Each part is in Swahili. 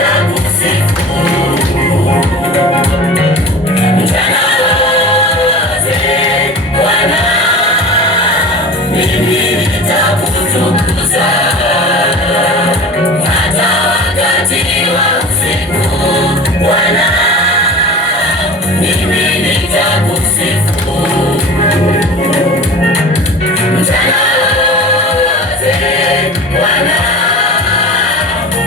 nitakusifu mchana wote Bwana, mimi nitakutukuza hata wakati wa usiku Bwana, mimi nitakusifu mchana wote Bwana,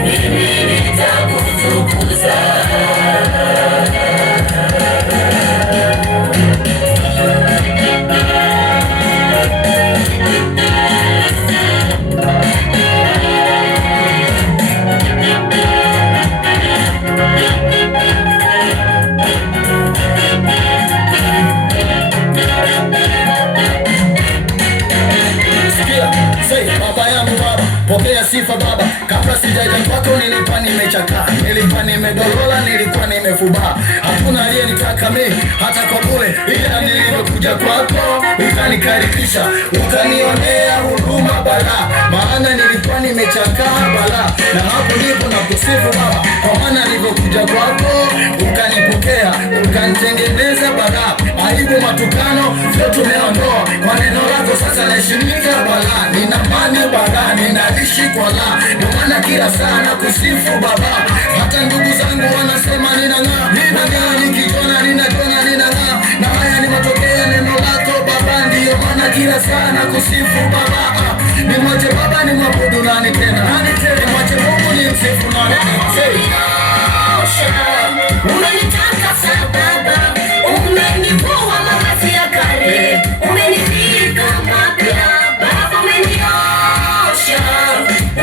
mimi nitakutukuza. Baba yangu Baba, pokea sifa Baba. Kabla sijaja kwako nilikuwa nimechakaa, nilikuwa nimedolola, nilikuwa nimefubaa. Hakuna aliyenitaka mimi hata kwa bure, ila nilivyokuja kwako ukanikaribisha, ukanionea huruma balaa, maana nilikuwa nimechakaa balaa. Na hapo ndipo nakusifu Baba, kwa maana nilivyokuja kwako ukanipokea, ukanitengeneza balaa. Aibu, matukano vyote umeondoa, kwa neno lako sasa naheshimika balaa. Nina amani balaa, ninaishi kwa la, ndio maana kila saa nakusifu Baba. Hata ndugu zangu wanasema ninang'aa, ninang'aa, nikijiona ninang'aa, na haya ni matokeo ya neno lako Baba. Ndio maana kila saa nakusifu Baba. Nimwache Baba nimwabudu nani tena? Nimwache Mungu nimsifu nani tena? Umenitakasa Baba, umenivua mavazi ya kale, umenivika mapya Baba, umeniosha,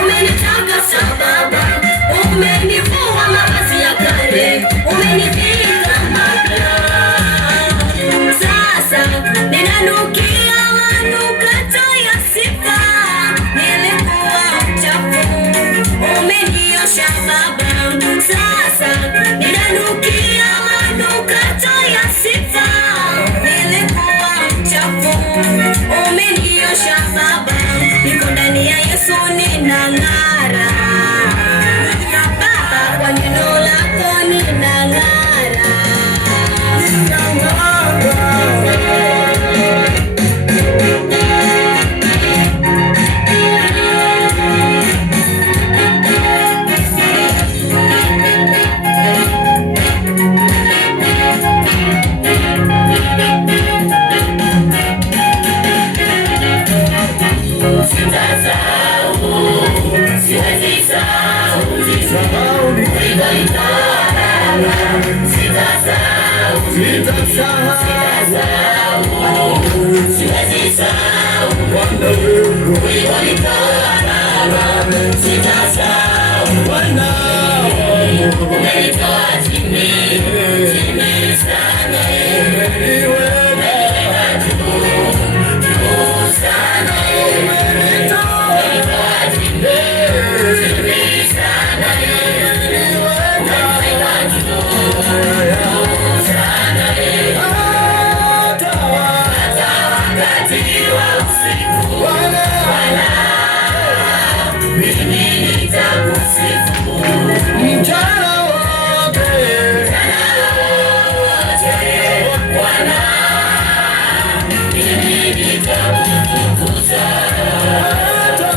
umenitakasa Baba, umenivua mavazi ya kale, umenivika mapya. Sasa ninanukia manukato ya sifa, nilikuwa mchafu, umeniosha Baba. Sasa ninanukia manukato ya sifa, nilikuwa mchafu, umeniosha Baba. Niko ndani ya Yesu ninang'ara Baba, kwa neno lako ninang'ara.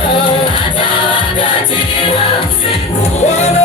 Hata wakati wa usiku